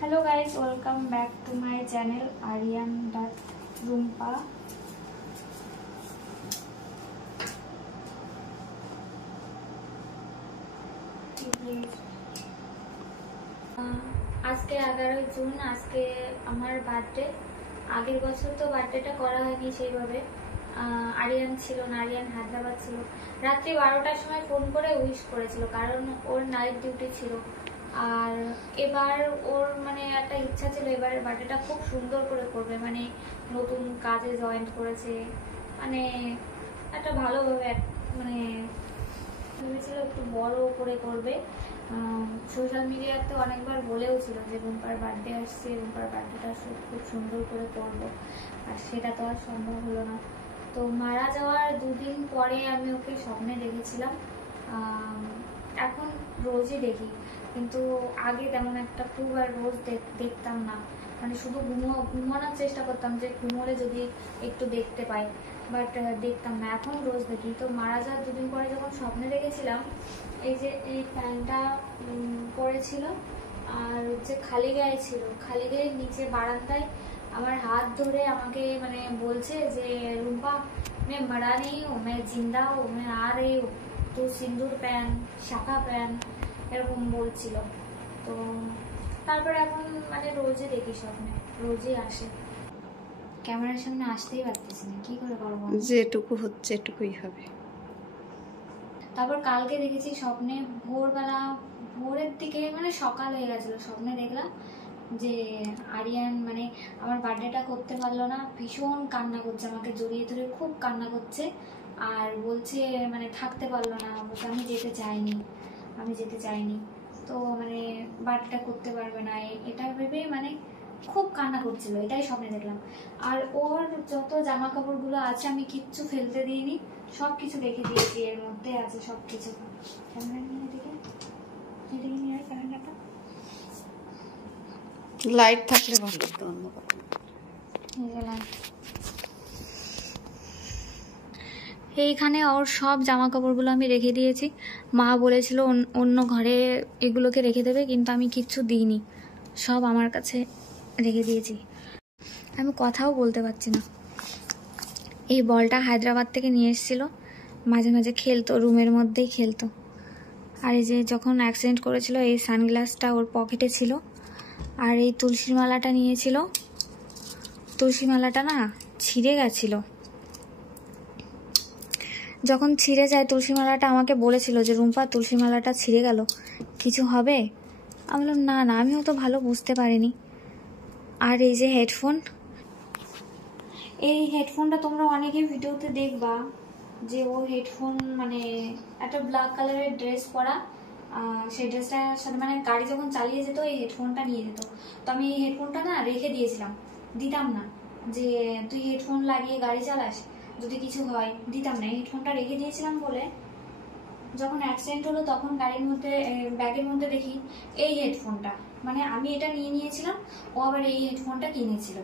Hello guys, welcome back to my channel Aryan.Rumpa. আজকে 11 June, আজকে আমার বার্থডে। আগের বছর তো বার্থডেটা করা হয়নি সেইভাবে, আরিয়ান ছিল না, আরিয়ান হায়দ্রাবাদ ছিল। রাত্রি 12টার সময় ফোন করে উইশ করেছিল, কারণ ওর নাইট ডিউটি ছিল। আর এবার ওর মানে একটা ইচ্ছা ছিল এবার বার্থডেটা খুব সুন্দর করে করবে, মানে নতুন কাজে জয়েন করেছে, মানে একটা ভালোভাবে মানে ভেবেছিল একটু বড় করে করবে। সোশ্যাল মিডিয়াতে অনেকবার বলেও ছিল যে রুম্পার বার্থডে আসছে, রুম্পার বার্থডেটা খুব সুন্দর করে করবো, আর সেটা তো আর সম্ভব হলো না। তো মারা যাওয়ার 2 দিন পরে আমি ওকে স্বপ্নে দেখেছিলাম। এখন রোজই দেখি, কিন্তু আগে তেমন একটা খুব আর রোজ দেখতাম না, মানে শুধু ঘুমানোর চেষ্টা করতাম যে ঘুমোলে যদি একটু দেখতে পাই, বাট দেখতাম না। এখন রোজ দেখি। তো মারা যাওয়ার 2 দিন পরে যখন স্বপ্নে দেখেছিলাম, এই যে এই প্যান্টটা পরেছিল আর হচ্ছে খালি গায়ে ছিল, খালি গায়ে নিচে বারান্দায় আমার হাত ধরে আমাকে মানে বলছে যে রুম্পা मैं मरा नहीं हूँ, मैं जिंदा हूँ, मैं आ रही हूँ, तो सिंदूर पहन, শাখা पहन, এরকম বলছিল। তো তারপরে এখন মানে রোজই দেখি স্বপ্নে, রোজই আসে। ক্যামেরার সামনে আসতেই পারতেছি না, কি করে করবো, যেটুকু হচ্ছে এটুকুই হবে। তারপর কালকে দেখেছি স্বপ্নে ভোরবেলা, ভোরের দিকে মানে সকাল হয়ে গেছিল, স্বপ্নে দেখলাম যে আরিয়ান মানে আমার বার্থডেটা করতে পারলো না, ভীষণ কান্না করছে, আমাকে জড়িয়ে ধরে খুব কান্না করছে, আর বলছে মানে থাকতে পারলো না, বলছে আমি যেতে চাইনি, তো মানে বার্থডেটা করতে পারবে না, এটা ভেবে মানে খুব কান্না করছিল, এটাই স্বপ্নে দেখলাম। আর ওর যত জামা কাপড়গুলো আছে আমি কিচ্ছু ফেলতে দিইনি, সব কিছু রেখে দিয়েছি, এর মধ্যে আছে সব কিছু। ক্যামেরা নিয়ে এদিকে নিয়ে আয় ক্যামেরাটা, লাইট থাকলে ভালো তো। এইখানে ওর সব জামা কাপড়গুলো আমি রেখে দিয়েছি। মা বলেছিল অন্য ঘরে এগুলোকে রেখে দেবে, কিন্তু আমি কিচ্ছু দিইনি, সব আমার কাছে রেখে দিয়েছি। আমি কথাও বলতে পারছি না। এই বলটা হায়দ্রাবাদ থেকে নিয়ে এসেছিলো, মাঝে মাঝে খেলতো, রুমের মধ্যেই খেলতো। আর এই যে যখন অ্যাক্সিডেন্ট করেছিল এই সানগ্লাসটা ওর পকেটে ছিল। আর এই তুলসীর মালাটা নিয়েছিল, তুলসী মালাটা না ছিঁড়ে গেছিল। যখন ছিঁড়ে যায় তুলসী মালাটা আমাকে বলেছিল যে রুম্পা তুলসী মালাটা ছিঁড়ে গেল, কিছু হবে? আমি বললাম না না, আমিও তো ভালো বুঝতে পারিনি। আর এই যে হেডফোন, এই হেডফোনটা তোমরা অনেকে ভিডিওতে দেখবা যে ও হেডফোন মানে একটা ব্ল্যাক কালারের ড্রেস পরা, সেই ড্রেসটার সাথে মানে গাড়ি যখন চালিয়ে যেত এই হেডফোনটা নিয়ে যেত। তো আমি এই হেডফোনটা না রেখে দিয়েছিলাম, দিতাম না যে তুই হেডফোন লাগিয়ে গাড়ি চালাস, যদি কিছু হয়, দিতাম না। এই হেডফোনটা রেখে দিয়েছিলাম বলে যখন অ্যাক্সিডেন্ট হলো তখন গাড়ির মধ্যে ব্যাগের মধ্যে দেখি এই হেডফোনটা, মানে আমি এটা নিয়ে নিয়েছিলাম, ও আবার এই হেডফোনটা কিনেছিল।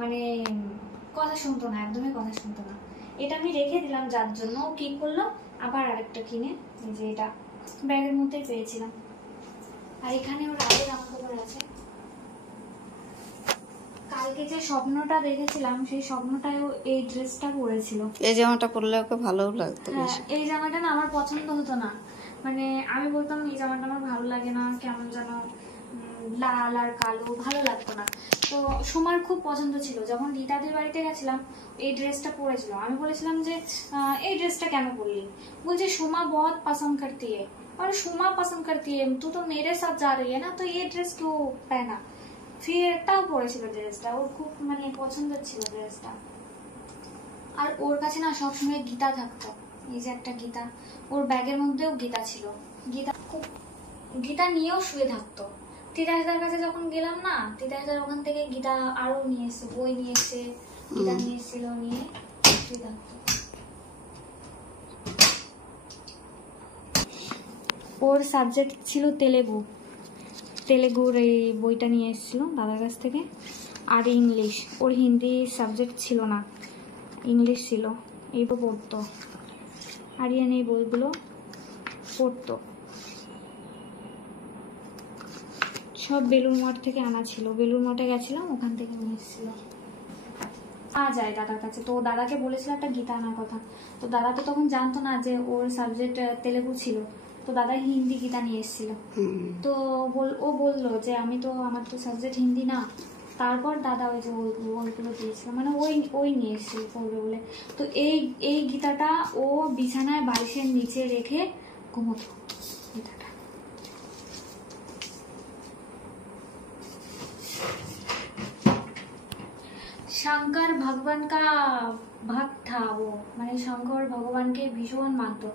মানে কথা শুনতো না, একদমই কথা শুনতো না। এটা আমি রেখে দিলাম, যার জন্য ও কি করলো আবার আরেকটা কিনে, এই যে এটা ব্যাগের মধ্যেই পেয়েছিলাম। আর এখানে ওর আগে জামা কাপড় আছে। কালকে যে স্বপ্নটা দেখেছিলাম সেই স্বপ্নটায় এই ড্রেসটা পরেছিল। এই জামাটা পরলে ওকে ভালোও লাগতো। হ্যাঁ, এই জামাটা না আমার পছন্দ হতো না, মানে আমি বলতাম এই জামাটা আমার ভালো লাগে না, কেমন যেন লাল আর কালো, ভালো লাগতো না। তো সোমার খুব পছন্দ ছিল, যখন রীতাদের বাড়িতে গেছিলাম এই ড্রেসটা পরেছিল। আমি বলেছিলাম যে এই ড্রেসটা কেন পরলি? বলছে সোমা बहुत पसंद करती है। और সোমা पसंद करती है, तू तो मेरे साथ जा रही है ना, तो ये ड्रेस क्यों पहना? ফির এটাও পরেছিল ড্রেসটা, ওর খুব মানে পছন্দের ছিল ড্রেসটা। আর ওর কাছে না সবসময় গীতা থাকতো, এই যে একটা গীতা, ওর ব্যাগের মধ্যেও গীতা ছিল, গীতা নিয়েও শুয়ে থাকতো। তিতাসদার কাছে যখন গেলাম না, তিতাসদার ওখান থেকে গীতা আরো নিয়ে এসছে, বই নিয়ে এসছে, গীতা নিয়ে এসেছিল, নিয়ে শুয়ে থাকতো। ওর সাবজেক্ট ছিল তেলেগুর এই বইটা নিয়ে এসেছিল দাদার কাছ থেকে। আর ইংলিশ, ওর হিন্দি সাবজেক্ট ছিল না, ইংলিশ ছিল, এই বই পড়তো। আরিয়ান এই বইগুলো পড়তো। সব বেলুর মঠ থেকে আনা ছিল, বেলুর মঠে গেছিলাম, ওখান থেকে নিয়ে এসেছিল। যায় দাদার কাছে, তো দাদাকে বলেছিল একটা গীতা আনার কথা, তো দাদা তো তখন জানতো না যে ওর সাবজেক্ট তেলেগু ছিল, তো দাদা হিন্দি গীতা নিয়ে এসেছিল। তো ও বললো যে আমার তো সাবজেক্ট হিন্দি না, তারপর দাদা ওই যে ওইগুলো দিয়েছিল, মানে ওই নিয়ে এসেছিল পড়বে বলে। তো এই গীতাটা ও বিছানায় বালিশের নিচে রেখে ঘুমোতো। গীতাটা शंकर भगवान का भक्त था वो, মানে শঙ্কর ভগবানকে ভীষণ মানতো।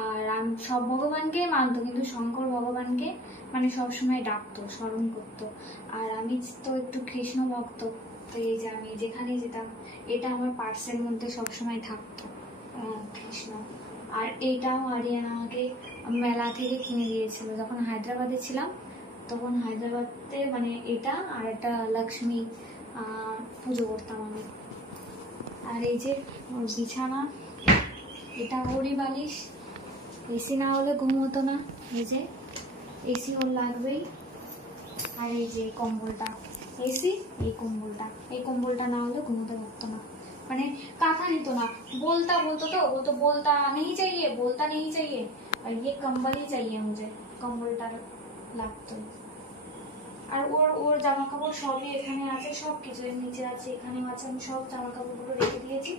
আর আমি সব ভগবানকে মানতো, কিন্তু শঙ্কর ভগবানকে মানে সবসময় ডাকতো, স্মরণ করতো। আর আমি তো একটু কৃষ্ণ ভক্ত, তো এই যে আমি যেখানে যেতাম এটা আমার পার্সের মধ্যে সবসময় থাকতো, কৃষ্ণ। আর এইটাও আরিয়ান আমাকে মেলা থেকে কিনে দিয়েছিল, যখন হায়দ্রাবাদে ছিলাম তখন হায়দ্রাবাদে মানে এটা আর একটা লক্ষ্মী পুজো করতাম আমি। আর এই যে ওর বিছানা, এটা ওরই বালিশ, এসি না হলে ঘুমোতো না, এই যে এসি ওর লাগবেই। আর এই যে কম্বলটা, এসি এই কম্বলটা না হলে ঘুমোতে পারতো না, মানে কাঁথা নিত না, বলতো তো বলতো बोलता नहीं चाहिए और ये कंबल ही चाहिए मुझे, কম্বলটা লাগতো। আর ওর জামা কাপড় সবই এখানে আছে, সব কিছু এর নিচে আছে, এখানেও আছে, আমি সব জামা কাপড়গুলো রেখে দিয়েছি,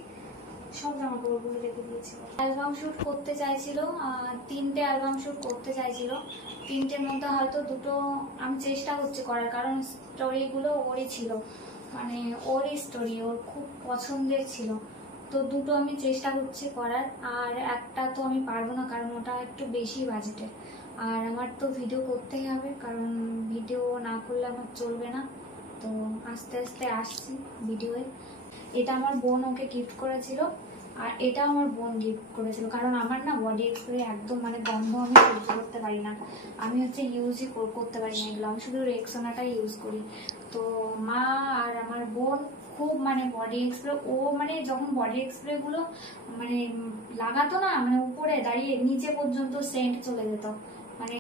অ্যালবাম শুট করতে চাইছিল, 3টে অ্যালবাম শুট করতে চাইছিল, 3টের মধ্যে হয়তো 2টো আমি চেষ্টা করছি করার, কারণ স্টোরিগুলো ওরই ছিল, মানে ওরই স্টোরি, ওর খুব পছন্দের ছিল, তো 2টো আমি চেষ্টা করছি করার। আর একটা তো আমি পারবো না, কারণ ওটা একটু বেশি বাজেটের, আর আমার তো ভিডিও করতেই হবে, কারণ ভিডিও না করলে আমার চলবে না। তো আস্তে আস্তে আসছি ভিডিওয়ে। এটা আমার বোন ওকে গিফট করেছিল, আর এটা আমার বোন গিফট করেছিল, কারণ আমার না বডি স্প্রে একদম মানে গন্ধ আমি সহ্য করতে পারি না, আমি হচ্ছে ইউজই করতে পারি না এগুলো, আমি শুধু রেক্সোনাটাই ইউজ করি। তো মা আর আমার বোন খুব মানে বডি স্প্রে, ও মানে যখন বডি স্প্রে গুলো মানে লাগাতো না, মানে উপরে দাঁড়িয়ে নিচে পর্যন্ত সেন্ট চলে যেত, মানে